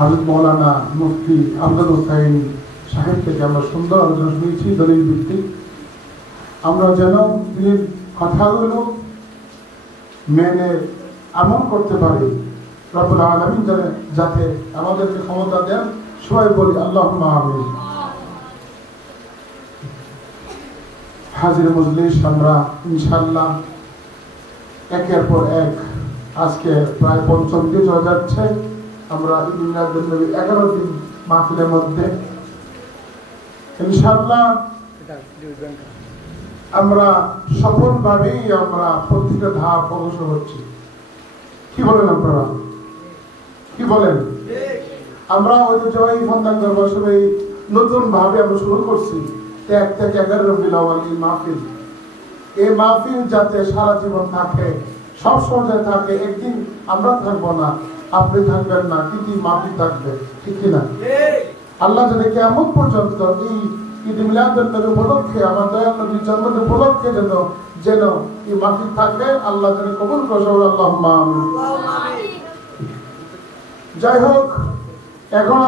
হযরত মাওলানা মুফতি আফজাল হোসেন সাহেব থেকে আমরা সুন্দর আলোচনা শুনেছি দলিল ভিত্তিক। আমরা যেন তিনি কথাগুলো মেনে আমল করতে পারি, রব্বুল আলামিন যাতে আমাদেরকে ক্ষমতা দেন। সবাই বলি আল্লাহুম্মা আমিন। হাজির মজলিস, আমরা ইনশাআল্লাহ একের পর এক আজকে প্রায় ৫ম দিন হয়ে যাচ্ছে। আমরা ঈদ মিলাদুন নবী 11 দিন মাহফিলের মধ্যে ইনশাআল্লাহ আমরা সফলভাবেই আমরা প্রতিটা ধাপ অগ্রসর হচ্ছি। কি বলেন আপনারা? কি বলেন? আমরা ঐতিহ্যবাহী ফন্দান দরবার সবাই নতুন ভাবে আমরা শুরু করছি ১ থেকে 11 রবিউল আউয়াল এই মাহফিল। এই মাহফিল যাতে সারা জীবন থাকে, সব সময় থাকে। একদিন আমরা থাকবো না, আপনি থাকবেন না, কিন্তু মাহফিল থাকবে, ঠিক কিনা? আল্লাহ যদি কিয়ামত পর্যন্ত এই ঈদ মিলাদুন নবী উপলক্ষে, আমার দয়াল নবীর জন্মদিন উপলক্ষে যেন এই মাহফিল থাকে, আল্লাহ যেন কবুল করে। আল্লাহুম্মা আমিন। যাই হোক, এখন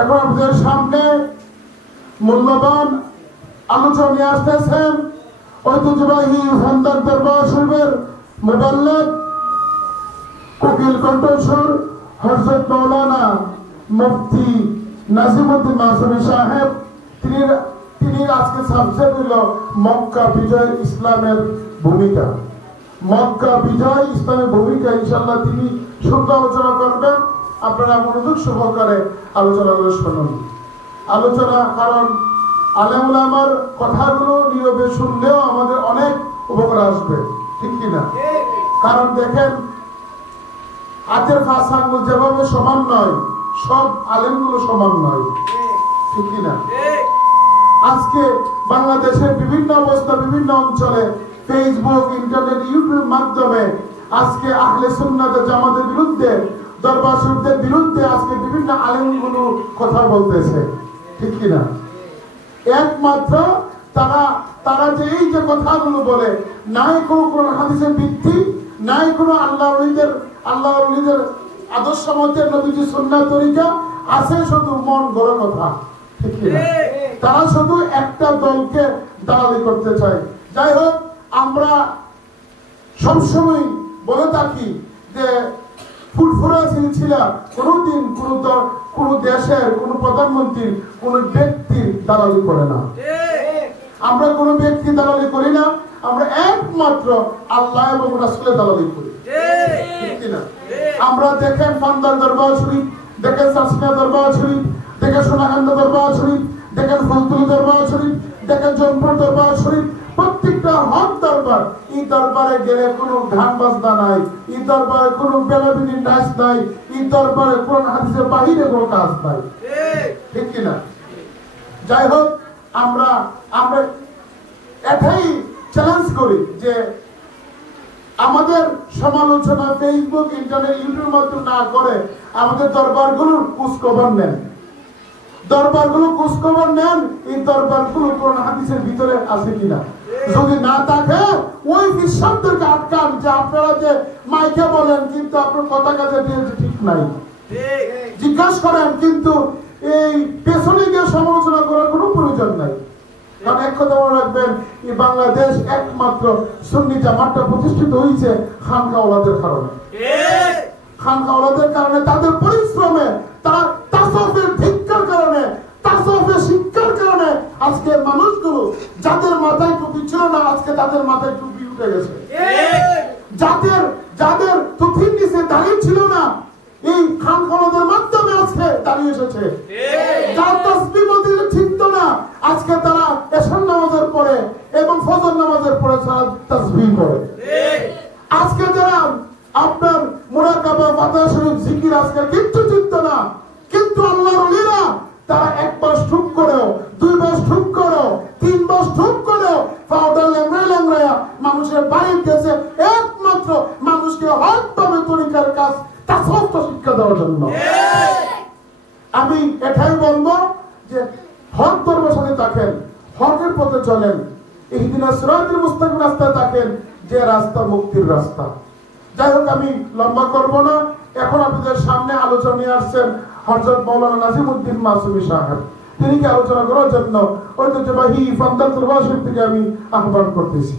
আপনাদের সামনে মূল্যবান আলোচনা নিয়ে আসতেছেন ঐতিহ্যবাহী ফন্দান দরবার শরীফের মুবাল্লিগ কোকিল কণ্ঠস্বর হযরত মাওলানা মুফতি নাজিমুদ্দিন মাসুমি সাহেব। তিনি আজকে সাবজেক্ট হলো মক্কা বিজয় ইসলামের ভূমিকা। মক্কা বিজয় ইসলামের ভূমিকা ইনশাআল্লাহ তিনি সুন্দর আলোচনা করবেন। আপনারা মনোযোগ সহকারে আলোচনাগুলো শুনুন। আলোচনা, কারণ আলেম ওলামার কথাগুলো নীরবে শুনলেও আমাদের অনেক উপকার আসবে, ঠিক কিনা? কারণ দেখেন, হাতের পাঁচ আঙ্গুল যেভাবে সমান নয়, সব আলেমগুলো সমান নয়, ঠিক কিনা? আজকে বাংলাদেশের বিভিন্ন অবস্থা, বিভিন্ন অঞ্চলে ফেসবুক, ইন্টারনেট, ইউটিউবের মাধ্যমে আজকে আহলে সুন্নাত জামাতের বিরুদ্ধে, দরবার শরীফের বিরুদ্ধে আজকে বিভিন্ন আলেমগুলো কথা বলতেছে, ঠিক কিনা? একমাত্র তারা যে এই যে কথাগুলো বলে, নাই কোনো কোরআন হাদিসের ভিত্তি, নাই কোনো আল্লাহ ওলিদের আদর্শ মতে নবীজি সুন্নাত তরিকা, আছে শুধু মন গড়া কথা, ঠিক কিনা? তারা শুধু একটা দলকে দালালি করতে চায়। যাই হোক, আমরা সবসময় বলে থাকি যে ফুরফুরা সিলসিলা কোনোদিন কোন দেশের, কোন প্রধানমন্ত্রীর, কোন ব্যক্তির দালালি করে না। আমরা কোন ব্যক্তি দালালি করি না, আমরা একমাত্র আল্লাহ এবং রাসূলের দালালি করি, ঠিক কিনা? আমরা দেখেন ফান্দান দরবার শরীফ, দেখেন সাসিনা দরবার শরীফ, দেখেন সোনাকান্দা দরবার শরীফ, দেখেন ফুলতুলি দরবার শরীফ, দেখেন জনপুর দরবার শরীফ, প্রত্যেকটা হক দরবার। এই দরবারে গেলে কোনো গান বাজনা নাই, এই দরবারে কোনো বেলাবিনি নাচ নাই, এই দরবারে কোরআন হাদিসের বাহিরে কোনো কাজ নাই, ঠিক কিনা? যাই হোক, আমরা এটাই চ্যালেঞ্জ করি যে আমাদের সমালোচনা ফেসবুক, ইন্টারনেট, ইউটিউবের মাধ্যমে না করে আমাদের দরবারগুলোর খোঁজখবর নেন। দরবারগুলো খোঁজখবর নেন, এই দরবারগুলো কোরআন হাদিসের ভিতরে আছে কিনা। যদি না থাকে, ওই বিশ্বাসদেরকে আটকান যে আপনারা যে মাইকে বলেন, কিন্তু আপনার কথা কাজে ঠিক নাই। জিজ্ঞাসা করেন, কিন্তু এই পেছনে গিয়ে সমালোচনা করার কোনো প্রয়োজন নাই। কারণ এক কথা মনে রাখবেন, এই বাংলাদেশ একমাত্র সুন্নি জামাতটা প্রতিষ্ঠিত হয়েছে খানকাওয়ালাদের কারণে। খানকাওয়ালাদের কারণে, তাদের পরিশ্রমে, তারা তাসাউফের ভিক্ষার কারণে, তাসাউফের শিক্ষার কারণে আজকে মানুষগুলো যাদের মাথায় টুপি ছিল না, আজকে তাদের মাথায় টুপি উঠে গেছে। যাদের টুপির নিচে দাঁড়িয়ে ছিল না, এই খানকাওয়ালাদের মাধ্যমে আজকে দাঁড়িয়ে এসেছে। যার তাসবিহ মধ্যে ঠিকতো না, আজকে তারা এশার নামাজের পরে এবং ফজর নামাজের পরে তাসবিহ করে। আজকে যারা আপনার মুরাকাবা, ফাতিহা শরীফ, জিকির আজকে কিচ্ছু চিনতো না, কিন্তু আল্লাহর ওলিরা তারা একবার ঠুক করেও, দুইবার ঠুক করেও, তিনবার ঠুক করেও পাউডার ল্যাংড়ায়া মানুষের বাড়ির গেছে, একমাত্র মানুষকে হকভাবে তরিকার কাজ, তাসাউফ শিক্ষা দেওয়ার জন্য। আমি এটাই বলবো যে হক ধর্মের সাথে থাকেন, হকের পথে চলেন, ইহদিনাস সিরাতাল মুস্তাকিম রাস্তায় থাকেন, যে রাস্তা মুক্তির রাস্তা। যাই হোক, আমি লম্বা করব না। এখন আপনাদের সামনে আলোচনা নিয়ে আসছেন হযরত মাওলানা নাজিমউদ্দিন মাসুমি সাহেব, তিনি কি আলোচনা করার জন্য ঐতিহ্যবাহী ইফান্দার দরবার শরীফ থেকে আমি আহ্বান করতেছি।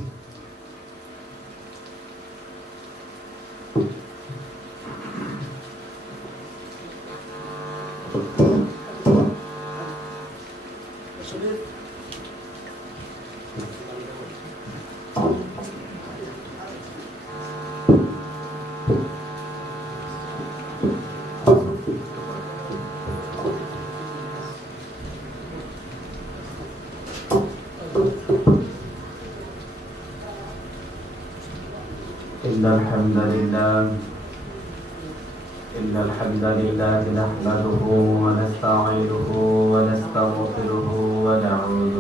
إن الحمد لله نحمده ونستعينه ونستغفره ونعوذ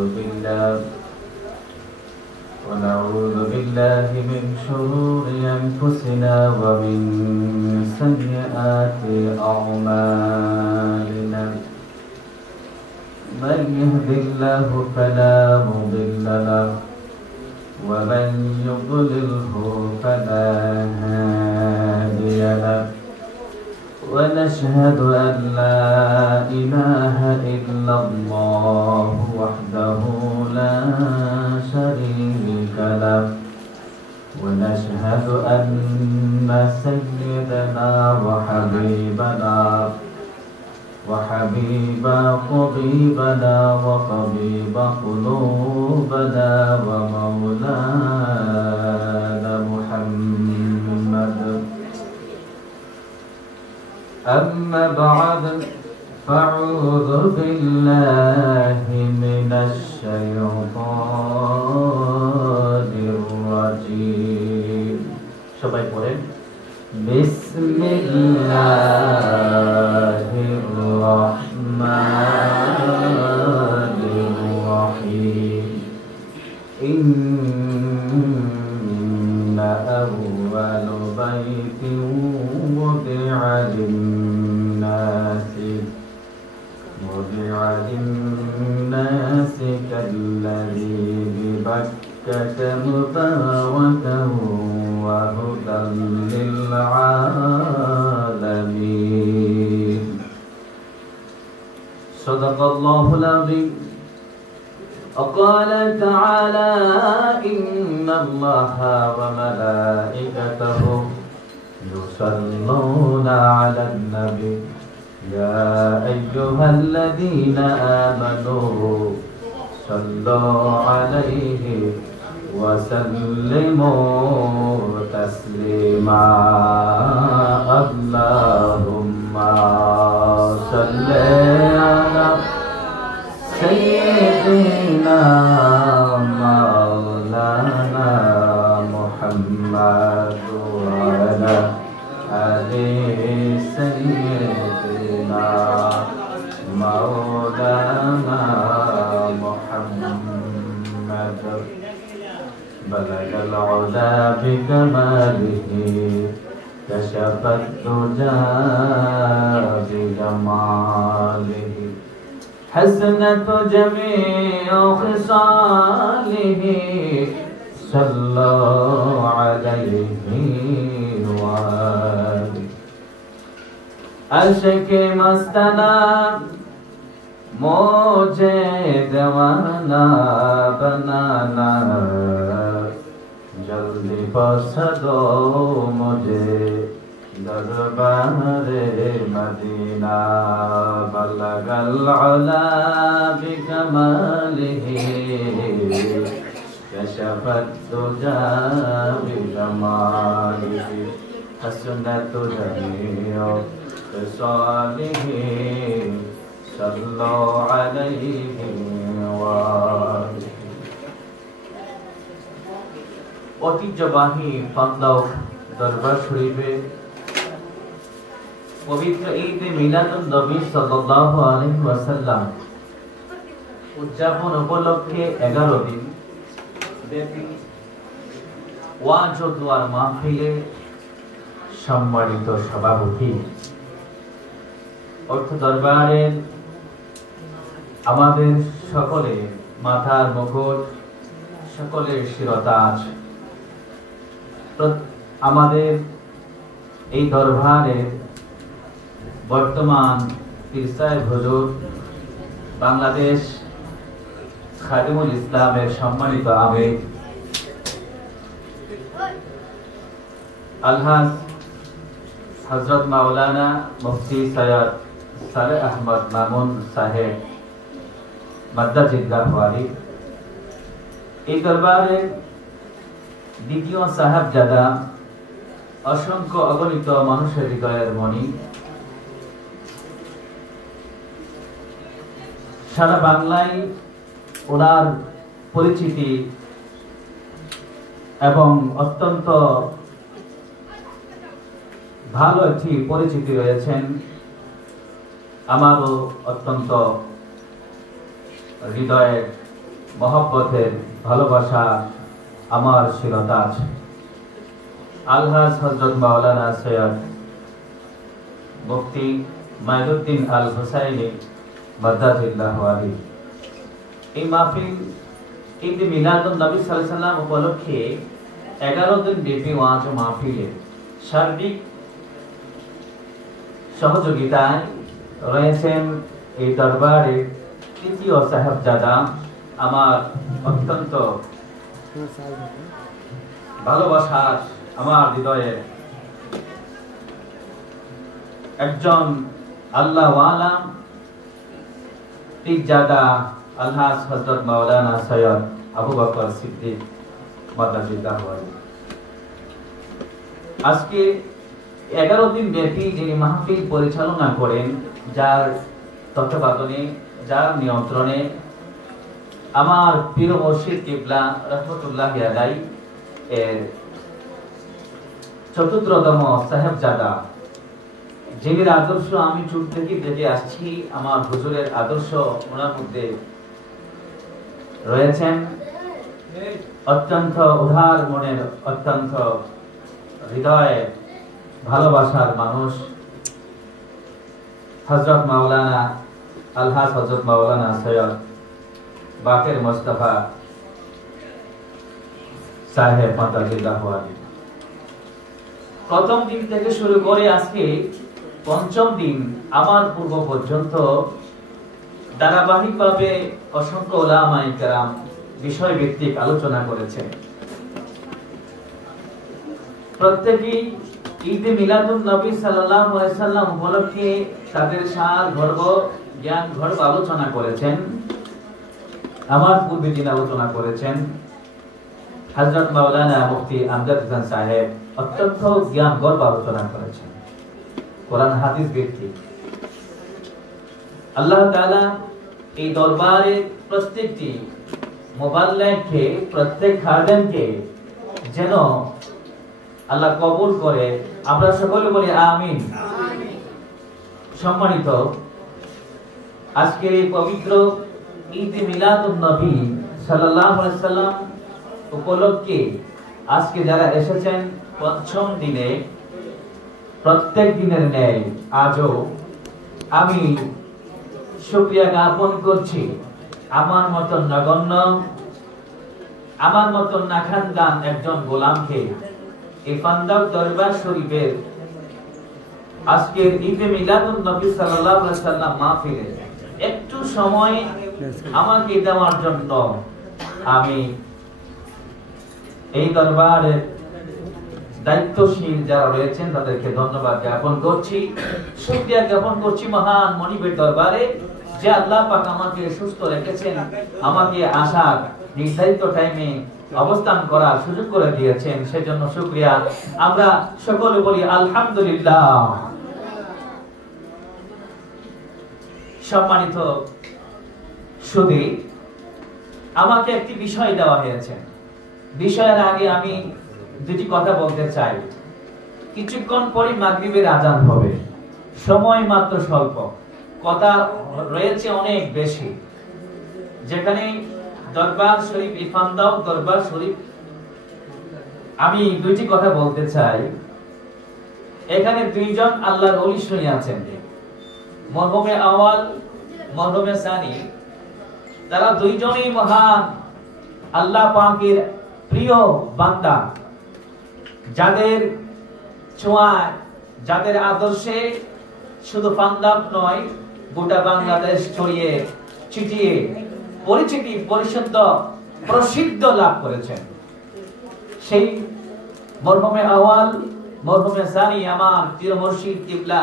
بالله من شرور أنفسنا ومن سيئات أعمالنا. من يهد الله فلا مضل له ومن يضلله فلا هادي له. ونشهد أن لا إله إلا الله وحده لا شريك له. ونشهد أن سيدنا وحبيب طبيبنا وطبيب قلوبنا ومولانا محمد. أما بعد فأعوذ بالله من الشيطان الرجيم. সবাই পড়েন বিসমিল্লাহির রহমানির রহিম. ইন্না আউওয়ালা বাইতিন wudi'a للناس كالذي ببكة مباركا وهدى للعالمين. صدق الله العظيم. وقال تعالى إن الله وملائكته يصلون على النبي يا أيها الذين آمنوا صلوا عليه وسلموا تسليما. اللهم صل على سيدنا مولانا محمد وعلى آل سيدنا مولانا محمد. بلغ العلا بكماله كشف الدجى بجماله حسنت جميع خصاله صلوا عليه وآله. عشق مستنا मुझे दीवाना बनाना जल्दी पहुंचा दो मुझे दरबारे मदीना. बलगल उला बिकमालिही कशफत दुजा बिजमालिही हसनत जमीउ खिसालिही صلوا عليه وآله. ঐতিহ্যবাহী পান্দাও দরবার শরীফে পবিত্র ঈদ মিলাদুন নবী সাল্লাল্লাহু আলাইহি ওয়াসাল্লাম উদযাপন উপলক্ষে 11 দিন ব্যাপী ওয়াজ ও দোয়ার মাহফিলে সম্মানিত সভাপতি অর্থ দরবারের আমাদের সকলে মাথার মুকুট, সকলের শিরতাজ, আমাদের এই দরবারের বর্তমান পীর সাহেব হুজুর, বাংলাদেশ খাদিমুল ইসলামের সম্মানিত আমির আলহাজ হযরত মাওলানা মুফতি সৈয়দ সালেহ আহমদ মামুন সাহেব মাদ্দাজিল্লাহ ওয়ালি, এই দরবারের দ্বিতীয় সাহেবজাদা, অসংখ্য অগণিত মানুষের হৃদয়ের মণি, সারা বাংলায় ওনার পরিচিতি এবং অত্যন্ত ভালো একটি পরিচিতি রয়েছেন। আমারও অত্যন্ত হৃদয়ের মহব্বতের ভালোবাসা আমার শিরতা আছে। আলহাজ হযরত মাওলানা সৈয়দ মুফতি মাইনুদ্দিন আল হুসাইনি মাদ্দাজিল্লাহ ওয়ালি, এই মাহফিল ঈদ মিলাদুন নবী সাল্লাল্লাহু আলাইহি ওয়াসাল্লাম উপলক্ষে 11 দিন ব্যাপী ওয়াজ মাহফিলের সার্বিক সহযোগিতায় রয়েছেন এই দরবারে তৃতীয় সাহেবজাদা, আমার অত্যন্ত ভালোবাসার, আমার হৃদয়ের একজন আল্লাহওয়ালা পীরজাদা আলহাজ হযরত মাওলানা সৈয়দ আবু বকর সিদ্দিক মাদ্দাজিল্লাহ ওয়ালি। আজকে 11 দিন ব্যাপী যিনি মাহফিল পরিচালনা করেন, যার তত্ত্বাবধানে, যার নিয়ন্ত্রণে আমার পীর মুর্শিদ কিবলা রাহমাতুল্লাহি আলাইহি এর চতুর্থতম সাহেবজাদা, যিনি আদর্শ আমি চুপ থেকে দেখে আসছি, আমার হুজুরের আদর্শ ওনার মধ্যে রয়েছেন। অত্যন্ত উদার মনের, অত্যন্ত হৃদয়ে ভালোবাসার মানুষ হযরত মাওলানা আলহাজ হযরত মাওলানা সৈয়দ বাকের মুস্তাফা সাহেব মাদ্দাজিল্লাহ ওয়ালি। প্রথম দিন থেকে শুরু করে আজকে পঞ্চম দিন আমার পূর্ব পর্যন্ত ধারাবাহিকভাবে অসংখ্য উলামায়ে কেরাম বিষয় ভিত্তিক আলোচনা করেছেন। প্রত্যেকেই ঈদ মিলাদুন নবী সাল্লাল্লাহু আলাইহি সাল্লাম উপলক্ষে তাদের সার গর্ব, জ্ঞান গর্ব আলোচনা করেছেন। আমার পূর্বে যিনি আলোচনা করেছেন হযরত মাওলানা মুফতি আমজাদ খান সাহেব, অত্যন্ত জ্ঞান গর্ব আলোচনা করেছেন, কোরআন হাদিস ভিত্তিক। আল্লাহ তাআলা এই দরবারে প্রত্যেকটি মুবাল্লিগকে, প্রত্যেক খাদেমকে যেন আল্লাহ কবুল করে, আমরা সকলে বলি আমিন। সম্মানিত, আজকের এই পবিত্র ঈদ মিলাদুন নবী সাল্লাল্লাহু আলাইহি সাল্লাম উপলক্ষে আজকে যারা এসেছেন পঞ্চম দিনে, প্রত্যেক দিনের ন্যায় আজও আমি শুকরিয়া জ্ঞাপন করছি আমার মতন নগণ্য, আমার মতন নাখানদান একজন গোলামকে এই ফান্দাক দরবার শরীফের আজকের ঈদে মিলাদুন নবী সাল্লাল্লাহু আলাইহি সাল্লাম মাহফিলে একটু সময় আমাকে দেওয়ার জন্য আমি এই দরবারের দায়িত্বশীল যারা রয়েছেন তাদেরকে ধন্যবাদ জ্ঞাপন করছি, শুকরিয়া জ্ঞাপন করছি মহান মনিবের দরবারে যে আল্লাহ পাক আমাকে সুস্থ রেখেছেন, আমাকে আসার নির্ধারিত টাইমে অবস্থান করার সুযোগ করে দিয়েছেন, সেজন্য শুকরিয়া। আমরা সকলে বলি আলহামদুলিল্লাহ। সম্মানিত সুধী, আমাকে একটি বিষয় দেওয়া হয়েছে। বিষয়ের আগে আমি দুটি কথা বলতে চাই। কিছুক্ষণ পরে মাগরিবের আজান হবে, সময় মাত্র স্বল্প, কথা রয়েছে অনেক বেশি। যেখানে দরবার শরীফ, ইফান্দাও দরবার শরীফ, আমি দুইটি কথা বলতে চাই। এখানে দুইজন আল্লাহর ওলি শুনে আছেন, মরহুমে আওয়াল, মরহুমে সানি। তারা দুইজনই মহান আল্লাহ পাকের প্রিয় বান্দা, যাদের ছোঁয়ায়, যাদের আদর্শে শুধু ফান্দাব নয়, গোটা বাংলাদেশ ছড়িয়ে ছিটিয়ে পরিচিতি প্রসিদ্ধ লাভ করেছেন। সেই মরহুমে আওয়াল মরহুমে সানি আমার পীর মুর্শিদ কিবলা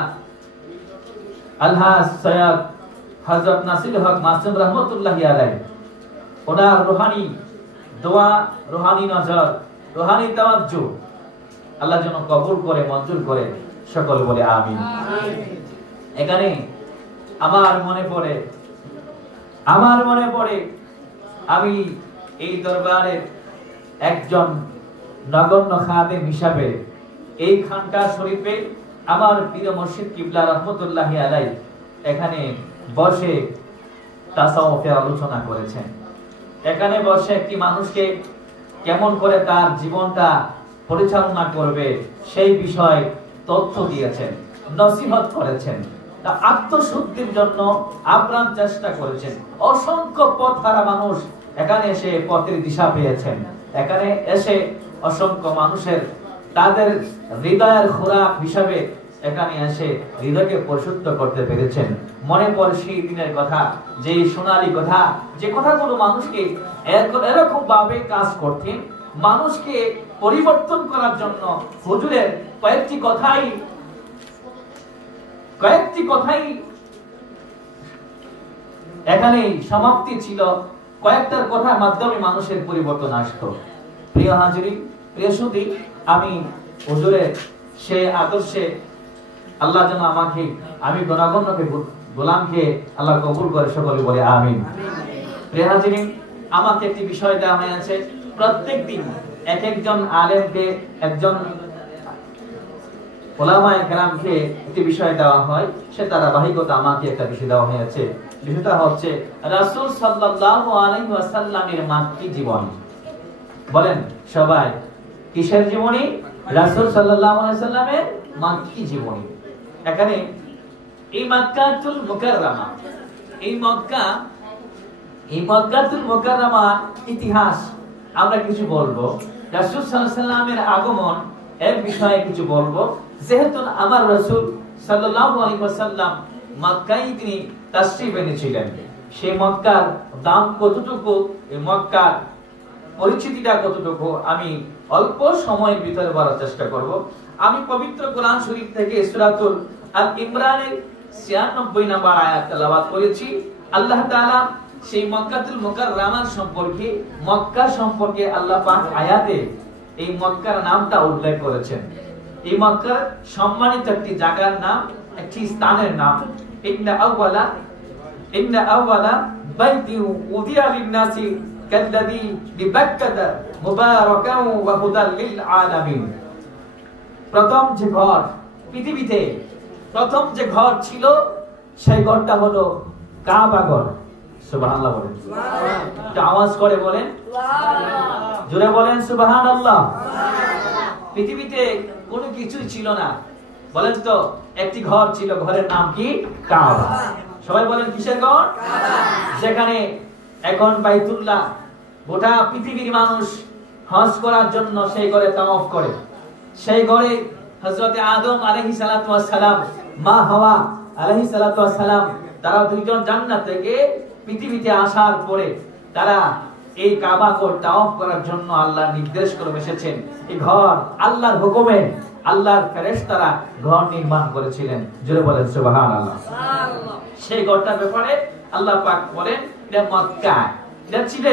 আলহাজ সৈয়দ হযরত নাসির হক মাসুম রাহমাতুল্লাহি আলাইহি ওনার রুহানি দোয়া, রুহানি নজর, রুহানি তাওয়াজ্জু আল্লাহ যেন কবুল করে, মঞ্জুর করে, সকলে বলে আমিন। এখানে আমার মনে পড়ে আমি এই দরবারের একজন নগণ্য খাদেম হিসাবে এই খানকা শরীফে আমার পীর মুর্শিদ কিবলা রাহমাতুল্লাহি আলাইহি এখানে বসে তাসাউফের আলোচনা করেছেন। এখানে বসে একটি মানুষকে কেমন করে তার জীবনটা পরিচালনা করবে সেই বিষয়ে তথ্য দিয়েছেন, নসিহত করেছেন, তা আত্মশুদ্ধির জন্য আপ্রাণ চেষ্টা করেছেন। অসংখ্য পথহারা মানুষ এখানে এসে পথের দিশা পেয়েছেন। এখানে এসে অসংখ্য মানুষের তাদের হৃদয়ের খোরাক হিসাবে এখানে এসে হৃদয়কে পরিশুদ্ধ করতে পেরেছেন। মনে পড়ে সেই দিনের কথা, যে সোনালী কথা, যে কথাগুলো মানুষকে এরকম ভাবে কাজ করতেন, মানুষকে পরিবর্তন করার জন্য হুজুরের কয়েকটি কথাই এখানে সমাপ্তি ছিল। কয়েকটার কথার মাধ্যমে মানুষের পরিবর্তন আসতো। প্রিয় হাজিরিন, প্রিয় সুধী, আমি হুজুরের সে আদর্শে আল্লাহ যেন আমি গণগণ্যকে গোলামকে আল্লাহ কবুল করে, সকলে বলে আমিন। প্রিয় হাজিরিন, আমাকে একটি বিষয় দেওয়া হয়েছে, প্রত্যেকদিন এক একজন আলেমকে, একজন ওলামায়ে কেরামকে একটি বিষয় দেওয়া হয়। সে ধারাবাহিকতা আমাকে একটা বিষয় দেওয়া হয়েছে। বিষয়টা হচ্ছে রাসূল সাল্লাল্লাহু আলাইহি ওয়াসাল্লামের মাক্কি জীবনী। বলেন সবাই, কিসের জীবনী? রাসূল সাল্লাল্লাহু আলাইহি ওয়াসাল্লামের মাক্কি জীবনী। এখানে এই মক্কাতুল মুকাররমা, এই মক্কাতুল মুকাররমার ইতিহাস আমরা কিছু বলবো। রাসূল সাল্লাল্লাহু আলাইহি ওয়াসাল্লামের আগমন এর বিষয়ে কিছু বলবো। যেহেতু আমার রাসূল সাল্লাল্লাহু আলাইহি ওয়াসাল্লাম মক্কায় তিনি তাশরীফ এনেছিলেন, সেই মক্কার দাম কতটুকু, এই মক্কার পরিচিতিটা কতটুকু আমি অল্প সময়ের ভিতরে বলার চেষ্টা করব। আমি পবিত্র কোরআন শরীফ থেকে সূরাতুল আল ইমরানের 96 নম্বর আয়াত তেলাওয়াত করেছি। আল্লাহ তাআলা সেই মক্কাতুল মুকাররমার সম্পর্কে, মক্কা সম্পর্কে আল্লাহ পাক আয়াতে এই মক্কার নামটা উল্লেখ করেছেন। এই মক্কার সম্মানিত একটি জায়গার নাম, একটি স্থানের নাম। ইন্না আওয়ালা বাইতি উদিয়া লিন-নাসি কাল্লাযী বিবাক্কাতা মুবারাকান ওয়া হুদাল লিল আলামিন। প্রথম যে ঘর, পৃথিবীতে প্রথম যে ঘর ছিল, সেই ঘরটা হলো কাবা ঘর। সুবহানাল্লাহ বলেন, সুবহানাল্লাহ। আওয়াজ করে বলেন সুবহানাল্লাহ, জোরে বলেন সুবহানাল্লাহ। পৃথিবীতে কোনো কিছুই ছিল না, বলেন তো একটি ঘর ছিল, ঘরের নাম কি? কাবা। সবাই বলেন কিসের ঘর? কাবা। যেখানে এখন বাইতুল্লাহ, গোটা পৃথিবীর মানুষ হজ করার জন্য সেই ঘরে তাওয়াফ করে। সেই ঘরে হযরত আদম আলাইহিস সালাতু ওয়াস সালাম, মা হাওয়া আলাইহিস সালাতু ওয়াস সালাম, তারা দুইজন জান্নাত থেকে পৃথিবীতে আসার পরে তারা এই কাবা ঘর তাওয়াফ করার জন্য আল্লাহর নির্দেশ করে এসেছেন। এই ঘর আল্লাহর হুকুমে আল্লাহর ফেরেশতারা ঘর নির্মাণ করেছিলেন। জোরে বলেন সুবহানাল্লাহ। সুবহানাল্লাহ। সেই ঘরটার ব্যাপারে আল্লাহ পাক বলেন, এটা মক্কা, এটা ছিল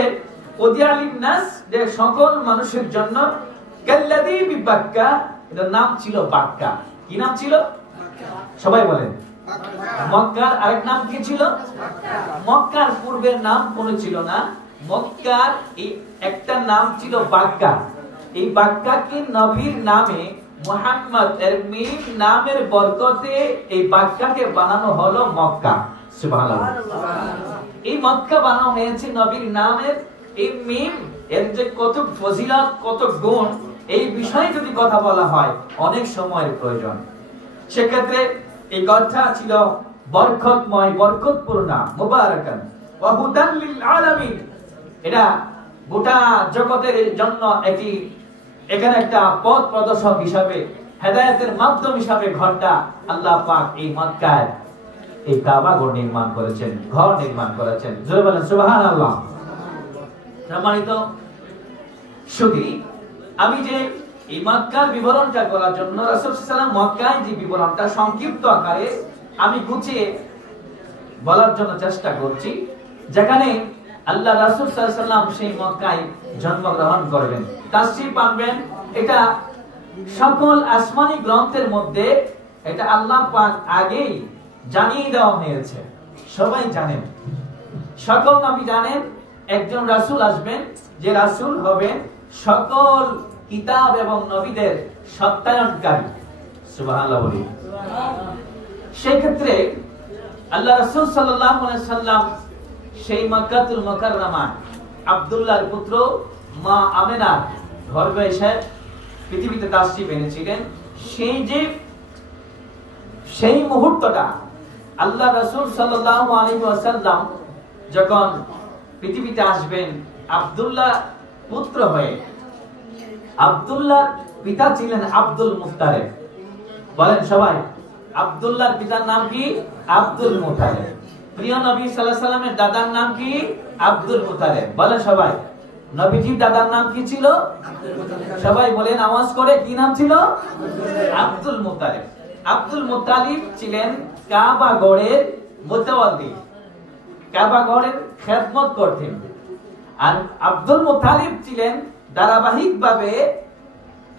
উদিয়ালিন নাস, যে সকল মানুষের জন্য। কাল্লাযী বিবাক্কা, এটার নাম ছিল বাক্কা। কি নাম ছিল? সবাই বলেন। মক্কার আরেক নাম কি ছিল? মক্কার পূর্বের নাম কোনো ছিল না। মক্কার এই একটা নাম ছিল বাক্কা। এই বাক্কাকে নবীর নামে, মুহাম্মদ এর মিম নামের বরকতে এই বাক্কাকে বানানো হলো মক্কা। সুবহানাল্লাহ। এই মক্কা বানানো হয়েছে নবীর নামের। এই মিম এর যে কত ফজিলত, কত গুণ, এই বিষয়ে যদি কথা বলা হয় অনেক সময়ের প্রয়োজন। সেক্ষেত্রে এই ঘরটা ছিল বরকতময়, বরকতপূর্ণ, মুবারাকান ওয়া হুদাল লিল আলামিন। এটা গোটা জগতের জন্য একটি, এখানে একটা পথ প্রদর্শক হিসাবে, হেদায়েতের মাধ্যম হিসাবে ঘরটা আল্লাহ পাক এই মক্কায় এই কাবা ঘর নির্মাণ করেছেন, ঘর নির্মাণ করেছেন। জোরে বলেন সুবহানাল্লাহ। সম্মানিত শুধু আমি যে এই মক্কার বিবরণটা করার জন্য রাসূল সাল্লাল্লাহু আলাইহি ওয়াসাল্লাম মক্কায় যে বিবরণটা সংক্ষিপ্ত আকারে আমি গুছিয়ে বলার জন্য চেষ্টা করছি, যেখানে আল্লাহ রাসূল সাল্লাল্লাহু আলাইহি ওয়াসাল্লাম সেই মক্কায় জন্মগ্রহণ করবেন, তাশরীফ আনবেন। এটা সকল আসমানি গ্রন্থের মধ্যে এটা আল্লাহ পাক আগেই জানিয়ে দেওয়া হয়েছে, সবাই জানেন। সকল নবী জানেন একজন রাসূল আসবেন, যে রাসূল হবেন সকল কিতাব এবং নবীদের সত্যায়নকারী। সুবহানাল্লাহ বলি। সেই ক্ষেত্রে আল্লাহ রাসূল সাল্লাল্লাহু আলাইহি ওয়াসাল্লাম সেই মক্কাতুল মুকাররমা আব্দুল্লাহর পুত্র মা আমেনার গর্ভে এসে পৃথিবীতে তাশরীফ এনেছিলেন। সেই মুহূর্তটা আল্লাহ রাসূল সাল্লাল্লাহু আলাইহি ওয়াসাল্লাম যখন পৃথিবীতে আসবেন আব্দুল্লাহ পুত্র হয়ে। আব্দুল্লাহর পিতা ছিলেন আব্দুল মুত্তালিব। বলেন সবাই, আব্দুল্লাহর পিতার নাম কি? Abdul Muttalib. প্রিয় নবী সাল্লাল্লাহু আলাইহি ওয়াসাল্লামের দাদার নাম কি? Abdul Muttalib. বলেন সবাই, নবীজির দাদার নাম কি ছিল? সবাই বলেন আওয়াজ করে, কি নাম ছিল? Abdul Muttalib. আব্দুল মুত্তালিব ছিলেন কাবা গড়ের মুতাওয়াল্লি, কাবা গড়ের খেদমত করতেন। আর আব্দুল মুত্তালিব ছিলেন ধারাবাহিকভাবে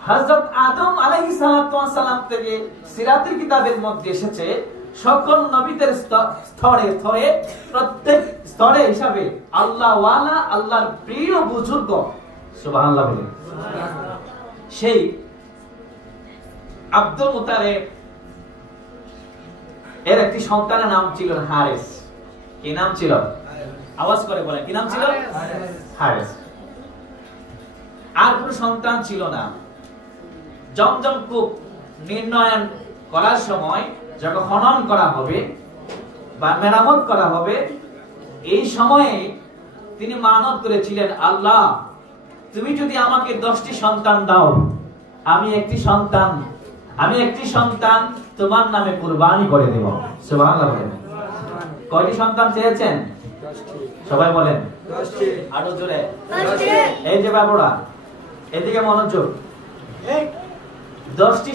হযরত আদম আলাইহিস সালাতু ওয়াস সালাম থেকে সিরাতের কিতাবের মধ্যে এসেছে সকল নবীদের স্তরে স্তরে প্রত্যেক স্তরে হিসাবে আল্লাহ ওয়ালা, আল্লাহর প্রিয় বুজুর্গ। সুবহানাল্লাহ বলেন। সেই আব্দুল মুত্তালিব এর একটি সন্তানের নাম ছিল হারিস। কি নাম ছিল? আওয়াজ করে বলেন, কি নাম ছিল? হারিস। আর কোন সন্তান ছিল না। জমজম কূপ নির্ণয়ন করার সময় যখন খনন করা হবে বা মেরামত করা হবে, এই সময়ে তিনি মানত করেছিলেন, আল্লাহ তুমি যদি আমাকে 10টি সন্তান দাও, আমি একটি সন্তান তোমার নামে কুরবানি করে দেব। সুবহানাল্লাহ বলেন। কয়টি সন্তান চেয়েছেন? সবাই বলেন 10টি। আরো জোরে 10টি। এই যে বাবুরা এদিকে মনোযোগ। 10টি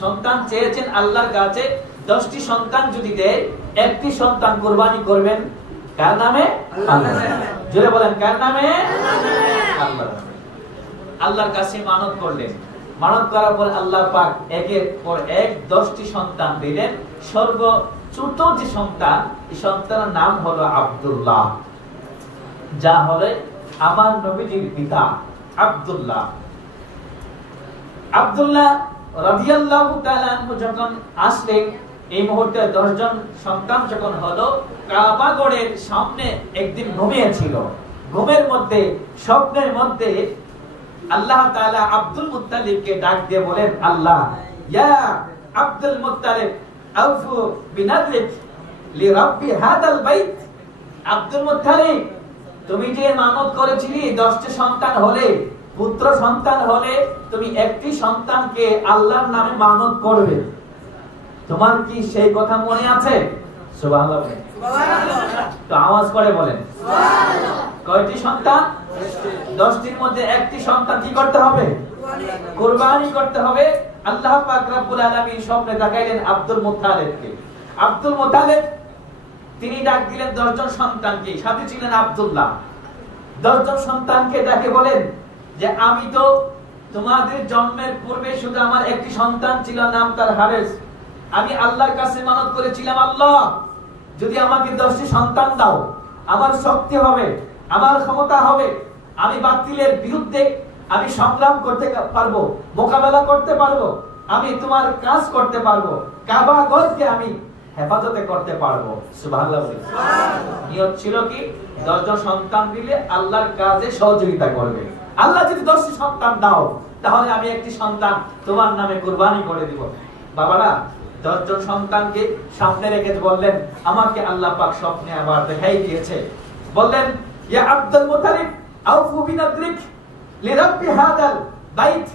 সন্তান চেয়েছেন আল্লাহর কাছে। 10টি সন্তান যদি দেয়, একটি সন্তান কুরবানি করবেন কার নামে? আল্লাহর নামে। জোরে বলেন, কার নামে? আল্লাহর নামে। আল্লাহর কাছে মানত করলেন। মানত করার পর আল্লাহ পাক একের পর এক 10টি সন্তান দিলেন। সর্বছোট যে সন্তান, এই সন্তানের নাম হলো আব্দুল্লাহ, যা হলো আমার নবীজির পিতা আব্দুল্লাহ। আব্দুল্লাহ রাদিয়াল্লাহু তাআলা আনহু যখন আসলেন, এই মুহূর্তে 10 জন সন্তান যখন হলো, কাবা গড়ের সামনে একদিন ঘুমিয়েছিল। ঘুমের মধ্যে, স্বপ্নের মধ্যে আল্লাহ তাআলা আব্দুল মুত্তালিবকে ডাক দিয়ে বলেন, আল্লাহ ইয়া আব্দুল মুত্তালিব আউফু বিনাদরিক লিরাব্বি হাদাল বাইত। আব্দুল মুত্তালিব, তুমি যে মানত করেছিলে 10টি সন্তান হলে, পুত্র সন্তান হলে তুমি একটি সন্তানকে আল্লাহর নামে মানত করবে, তোমার কি সেই কথা মনে আছে? সুবহানাল্লাহ। তো আওয়াজ করে বলেন সুবহানাল্লাহ। কয়টি সন্তান? 10টির মধ্যে একটি সন্তান কি করতে হবে? কুরবানি করতে হবে। আল্লাহ পাক রব্বুল আলামিন স্বপ্নে দেখাইলেন আব্দুল মুত্তালিবকে। আব্দুল মুত্তালিব তিনি ডাক দিলেন 10 জন সন্তানকে, সাথে ছিলেন আব্দুল্লাহ। 10 জন সন্তানকে ডাকে বলেন যে আমি তো তোমাদের জন্মের পূর্বে শুধু আমার একটি সন্তান ছিল, নাম তার হারিস। আমি আল্লাহর কাছে মানত করেছিলাম, আল্লাহ যদি আমাকে 10টি সন্তান দাও, আমার শক্তি হবে, আমার ক্ষমতা হবে, আমি বাতিলের বিরুদ্ধে আমি সংগ্রাম করতে পারবো, মোকাবেলা করতে পারবো, আমি তোমার কাজ করতে পারবো, কাবা ঘরকে আমি হেফাজতে করতে পারবো। সুবহানাল্লাহ। নিয়ত ছিল কি 10 জন সন্তান দিলে আল্লাহর কাজে সহযোগিতা করবে। আল্লাহ যদি 10টি সন্তান দাও, তাহলে আমি একটি সন্তান তোমার নামে কুরবানি করে দিব। বাবারা 10 জন সন্তানকে সামনে রেখে বললেন, আমাকে আল্লাহ পাক স্বপ্নে আবার দেখাই দিয়েছে। বললেন, ইয়া আব্দুল মুত্তালিব আউফু বিনাদরিক লিরাব্বি হাদাল বাইত।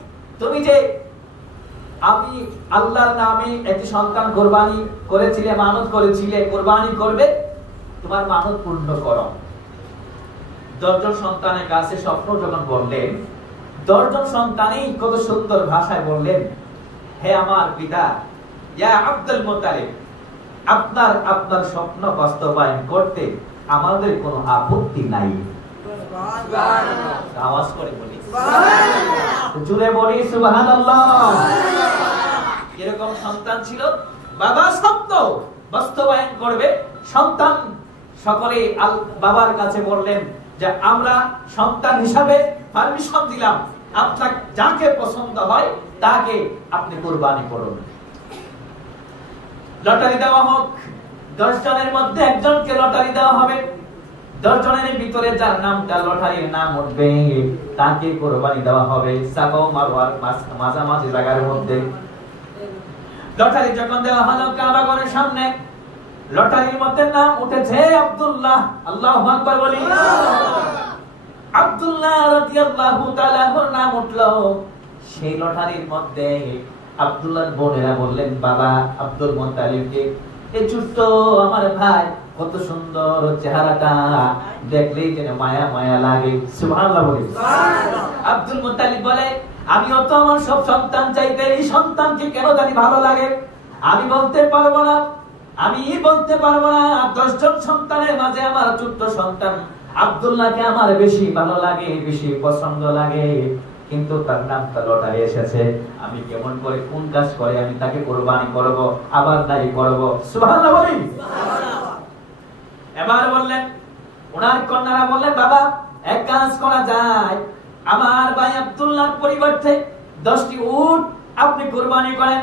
তুমি যে আমি আল্লাহর নামে একটি সন্তান কুরবানি করেছিলে, মানত করেছিলে, কুরবানি করবে, তোমার মানত পূর্ণ করো। 10 জন সন্তানের কাছে স্বপ্ন যখন বললেন, 10 জন সন্তানই কত সুন্দর ভাষায় বললেন, হে আমার পিতা ইয়া আব্দুল মুত্তালিব, আপনার স্বপ্ন বাস্তবায়ন করতে আমাদের কোনো আপত্তি নাই। আওয়াজ করে বলি সুবহানাল্লাহ, জোরে বলি সুবহানাল্লাহ। এরকম সন্তান ছিল, বাবা স্বপ্ন বাস্তবায়ন করবে, সন্তান সকলে বাবার কাছে বললেন যে আমরা সন্তান হিসাবে পারমিশন দিলাম, আপনার যাকে পছন্দ হয় তাকে আপনি কুরবানি করুন। লটারি দেওয়া হোক, 10 জনের মধ্যে একজনকে লটারি দেওয়া হবে, 10 জনের ভিতরে যার নামটা লটারির নাম উঠবে তাকে কুরবানি দেওয়া হবে। সাফা ও মারওয়ার মাঝামাঝি জায়গার মধ্যে লটারি যখন দেওয়া হলো কাবা ঘরের সামনে, লটারির মধ্যে নাম উঠেছে আব্দুল্লাহ। আল্লাহু আকবার বলি। আব্দুল্লাহ রাদিয়াল্লাহু তাআলা নাম উঠলো। সেই লটারির মধ্যে আব্দুল্লাহর বোনেরা বললেন, বাবা আব্দুল মুত্তালিবকে, এই ছোট্ট আমার ভাই, কত সুন্দর চেহারাটা, দেখলেই যেন মায়া মায়া লাগে। সুবহানাল্লাহ বলি। আব্দুল মুত্তালিব বলে, আমিও তো আমার সব সন্তান চাইতে এই সন্তানকে কেন জানি ভালো লাগে, আমি বলতে পারবো না। 10 জন সন্তানের মাঝে আমার ছোট্ট সন্তান আব্দুল্লাহকে আমার বেশি ভালো লাগে, বেশি পছন্দ লাগে, কিন্তু তার নামটা লটারি এসেছে, আমি কেমন করে কোন কাজ করে আমি তাকে কুরবানি করব, আবার নাই করব। সুবহানাল্লাহ বলি। এবার বললেন, ওনার কন্যারা বললেন, বাবা এক কাজ করা যায়, আমার ভাই আব্দুল্লাহর পরিবর্তে 10টি উট আপনি কুরবানি করেন।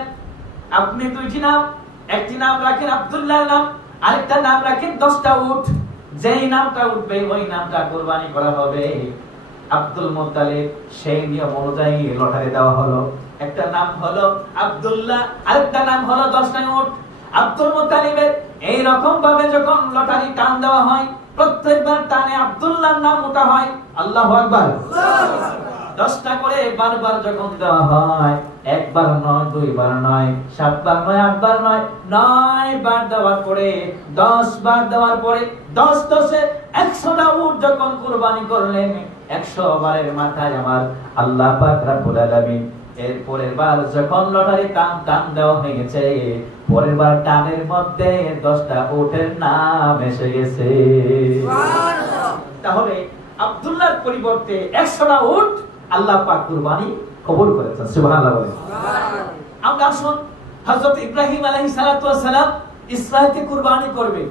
আপনি 2টি নাম, একটি নাম রাখেন আব্দুল্লাহর নাম, আরেকটা নাম রাখেন 10টা উট, যেই নামটা উঠবে ওই নামটা কুরবানি করা হবে। আব্দুল মুত্তালিব সেই নিয়ম অনুযায়ী লটারি দেওয়া হলো। একটা নাম হলো আব্দুল্লাহ, আরেকটা নাম হলো 10টা উট। আব্দুল মুত্তালিবের এই রকম ভাবে যখন লটারি টান দেওয়া হয়, প্রত্যেকবার টানে আব্দুল্লাহর নাম ওঠা হয়। আল্লাহু আকবার। 10টা করে বারবার যখন দেওয়া হয়, একবার নয়, 2 বার নয়, 7 বার নয়, 8 বার নয়, 9 বার দেওয়ার পরে, 10 বার দেওয়ার পরে, 10 10 100টা উট যখন কুরবানি করলেন, 100 বারের মাথায় আমার আল্লাহ পাক রব্বুল আলামিন এর পরের বার যখন লটারি টান দেওয়া হয়ে গেছে, পরের বার টানের মধ্যে 10টা উটের নাম এসে গেছে। সুবহানাল্লাহ। তাহলে আব্দুল্লাহর পরিবর্তে 100টা উট আল্লাহ পাক কুরবানি কবুল করেছেন। সুবহানাল্লাহ বলেন। সুবহানাল্লাহ। আমরা শুন, হযরত ইব্রাহিম আলাইহিস সালাতু ওয়াস সালাম ইসমাঈলকে কুরবানি করবে।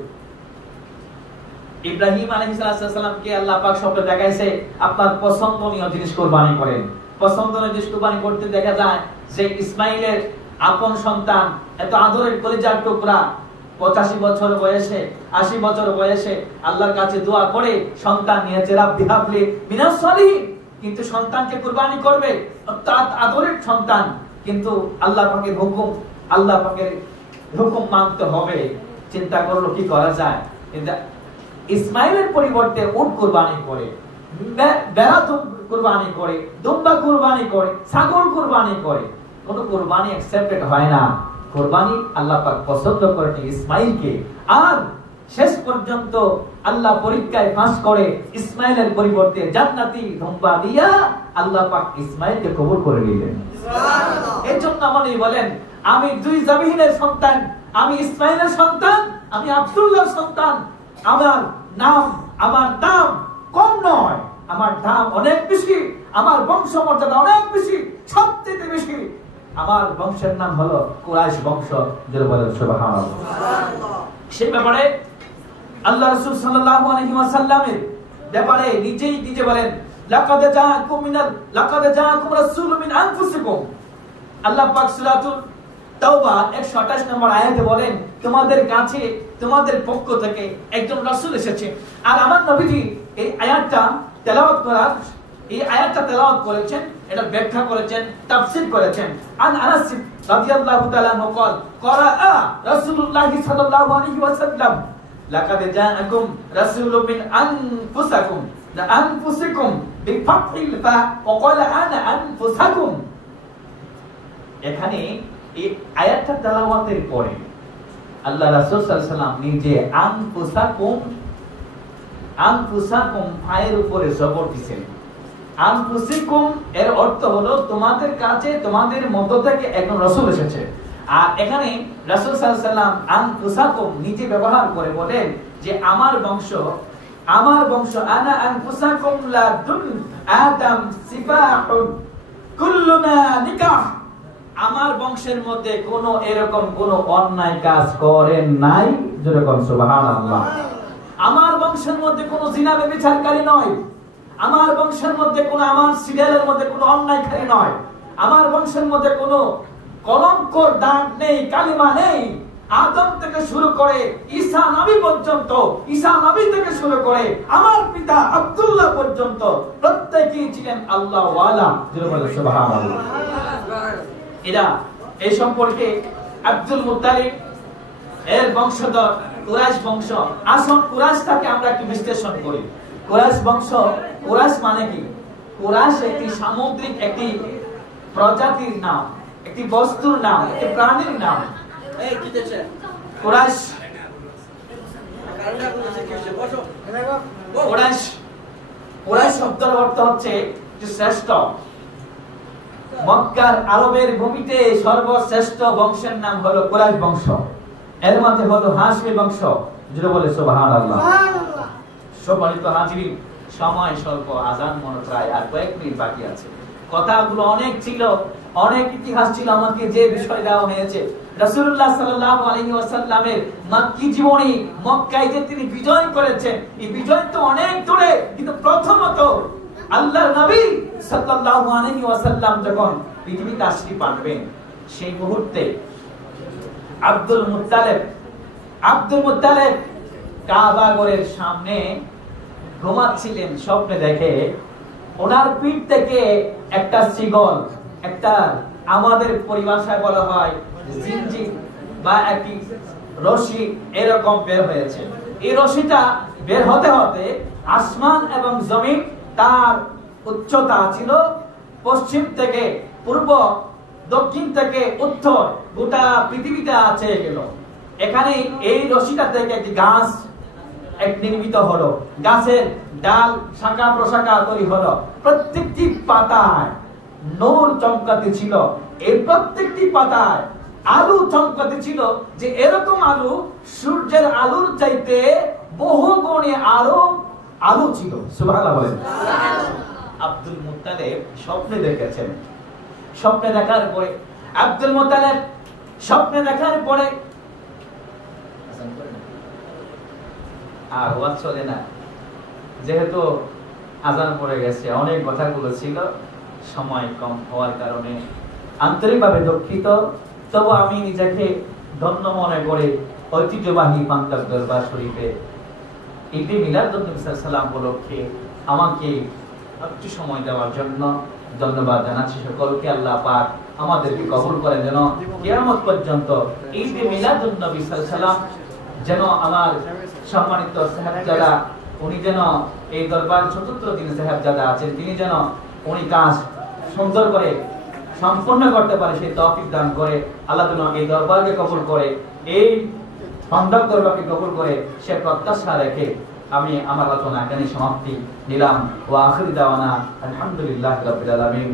ইব্রাহিম আলাইহিস সালামকে আল্লাহ পাক স্বপ্নে দেখাইছে, আপনার পছন্দনীয় জিনিস কুরবানি করেন। পছন্দনীয় জিনিস কুরবানি করতে দেখা যায় যে ইসমাঈলের আপন সন্তান, এত আদরের কলিজার টুকরা, 85 বছর বয়সে, 80 বছর বয়সে আল্লাহর কাছে দোয়া করে সন্তান নিয়েছে, রাব্বি হাবলি মিনাস সালিহিন, কিন্তু সন্তানকে কুরবানি করবে, তার আদরের সন্তান, কিন্তু আল্লাহ পাকের হুকুম মানতে হবে। চিন্তা করলো কি করা যায়, ইসমাঈলের পরিবর্তে উট কুরবানি করে, বেড়া কুরবানি করে, দুম্বা কুরবানি করে, ছাগল কুরবানি করে, কোন কুরবানি অ্যাকসেপ্টেড হয় না। কুরবানি আল্লাহ পাক পছন্দ করেন ইসমাঈলকে। আর শেষ পর্যন্ত আল্লাহ পরীক্ষায় পাস করে ইসমাঈলের পরিবর্তে জান্নাতি দুম্বা দিয়া আল্লাহ পাক ইসমাঈলকে কবুল করে নিলেন। সুবহানাল্লাহ। এজন্য আমাদের বলেন, আমি 2 জাবিহিনের সন্তান, আমি ইসমাঈলের সন্তান, আমি আব্দুল্লাহর সন্তান, আমার দাম কম নয়, আমার দাম অনেক বেশি, আমার বংশ মর্যাদা অনেক বেশি, সবচেয়ে বেশি। আমার বংশের নাম হলো কুরাইশ বংশ। যারা বলেন সুবহানাল্লাহ। সেই ব্যাপারে আল্লাহ রাসূল সাল্লাল্লাহু আলাইহি ওয়াসাল্লামের ব্যাপারে নিজে বলেন, লাকাদ জাআকুম রাসূলুম মিন আনফুসিকুম। আল্লাহ পাক সূরাতুল তাওবা 128 নম্বর আয়াতে বলেন, তোমাদের কাছে তোমাদের পক্ষ থেকে একজন রাসূল এসেছে। আর আমার নবীজি এই আয়াতটা তেলাওয়াত করেছেন, এটা ব্যাখ্যা করেছেন, তাফসীর করেছেন। আনাস রাদিয়াল্লাহু তাআলা নকল করা রাসূলুল্লাহ সাল্লাল্লাহু আলাইহি ওয়াসাল্লাম, লাকাদ জাআকুম রাসূলুম মিন আনফুসিকুম বিফাথিল ফা ওয়া ক্বালা আনা আনফুসাকুম। এখানে এই আয়াতটা তেলাওয়াতের পরে আল্লাহ রাসূল সাল্লাল্লাহু আলাইহি ওয়াসাল্লাম নিজে আনফুসাকুম আয়ের উপরে জবর দিয়েছেন। আনফুসিকুম এর অর্থ হলো তোমাদের কাছে তোমাদের মধ্য থেকে একজন রাসূল এসেছে। আর এখানে রাসূল সাল্লাল্লাহু আলাইহি ওয়াসাল্লাম আনফুসাকুম নিজে ব্যবহার করে বলেন যে আমার বংশ আনা আনফুসাকুম লা দুন আদম সিফাহুন কুল্লুনা নিকাহ। আমার বংশের মধ্যে কোনো এরকম কোনো অন্যায় কাজ করেন নাই, যেরকম সুবহানাল্লাহ। আমার বংশের মধ্যে কোনো জিনা ব্যভিচারকারী নয়, আমার বংশের মধ্যে কোনো আমার সিরিয়ালের মধ্যে কোনো অন্যায়কারী নয়, আমার বংশের মধ্যে কোনো কলঙ্কর দাগ নেই, কালিমা নেই। আদম থেকে শুরু করে ঈসা নবী পর্যন্ত, ঈসা নবী থেকে শুরু করে আমার পিতা আব্দুল্লাহ পর্যন্ত প্রত্যেকেই ছিলেন আল্লাহ ওয়ালা, যেরকম সুবহানাল্লাহ। এরা এই সম্পর্কে আব্দুল মুত্তালিব এর বংশধর কুরাইশ বংশ। আসুন কুরাইশটাকে আমরা একটু বিশ্লেষণ করি। কুরাইশ বংশ, কুরাইশ মানে কি? কুরাইশ একটি সামুদ্রিক একটি প্রজাতির নাম, একটি বস্তুর নাম, একটি প্রাণীর নাম। কুরাইশ শব্দের অর্থ হচ্ছে শ্রেষ্ঠ। মক্কার আরবের ভূমিতে সর্বশ্রেষ্ঠ বংশের নাম হলো কুরাইশ বংশ। এর মধ্যে হলো হাশমি বংশ, যেটা বলে সুবহানাল্লাহ। সম্মানিত হাজিরিন, সময় স্বল্প, আজান মনে প্রায় আর কয়েক মিনিট বাকি আছে। কথাগুলো অনেক ছিল, অনেক ইতিহাস ছিল। আমাকে যে বিষয় দেওয়া হয়েছে রাসূলুল্লাহ সাল্লাল্লাহু আলাইহি ওয়াসাল্লামের মক্কি জীবনী, মক্কায় যে তিনি বিজয় করেছেন, এই বিজয় তো অনেক দূরে, কিন্তু প্রথমত আল্লাহর নবী সাল্লাল্লাহু আলাইহি ওয়াসাল্লাম যখন পৃথিবীতে আশ্রয় পাবেন, সেই মুহূর্তে আব্দুল মুত্তালিব কাবা ঘরের সামনে ঘুমাচ্ছিলেন। স্বপ্নে দেখে ওনার পিঠ থেকে একটা শিকল, একটা আমাদের পরিভাষায় বলা হয় জিনজির বা একটি রশি এরকম বের হয়েছে। এই রশিটা বের হতে হতে আসমান এবং জমিন, তার উচ্চতা ছিল পশ্চিম থেকে পূর্ব, দক্ষিণ থেকে উত্তর, গোটা পৃথিবীটা আছে গেল। এখানে এই রশিটা থেকে একটি গাছ নির্মিত হলো, গাছের ডাল শাখা প্রশাখা তৈরি হলো, প্রত্যেকটি পাতায় নূর চমকাতে ছিল। এই প্রত্যেকটি পাতায় আলো চমকাতে ছিল, যে এরকম আলো সূর্যের আলোর চাইতে বহু গুণে আলো ছিল। সুবহানাল্লাহ বলেন। আব্দুল মুত্তালিব স্বপ্নে দেখেছেন। স্বপ্নে দেখার পরে আব্দুল মুত্তালিব স্বপ্নে দেখার পরে আর ওয়াজ চলে না, যেহেতু আজান পড়ে গেছে, অনেক কথাগুলো ছিল, সময় কম হওয়ার কারণে আন্তরিকভাবে দুঃখিত। তবু আমি নিজেকে ধন্য মনে করে ঐতিহ্যবাহী পান্তাব দরবার শরীফে ঈদে মিলাদুন নবী সাল্লাল্লাহু আলাইহি ওয়াসাল্লাম উপলক্ষে আমাকে একটু সময় দেওয়ার জন্য ধন্যবাদ জানাচ্ছি সকলকে। আল্লাহ পাক আমাদেরকে কবুল করেন, যেন কিয়ামত পর্যন্ত ঈদে মিলাদুন নবী সাল্লাল্লাহু আলাইহি ওয়াসাল্লাম যেন আমার সম্মানিত সাহেবজাদা, উনি যেন এই দরবার চতুর্থ দিনে সাহেবজাদা আছেন, তিনি যেন উনি কাজ সুন্দর করে সম্পন্ন করতে পারে, সেই তৌফিক দান করে। আল্লাহ যেন এই দরবারকে কবুল করে, এই পান্তাব দরবারকে কবুল করে, সে প্রত্যাশা রেখে আমি আমার আলোচনা এখানে সমাপ্তি নিলাম। ওয়া আখির দাওয়ানা আলহামদুলিল্লাহি রাব্বিল আলামিন।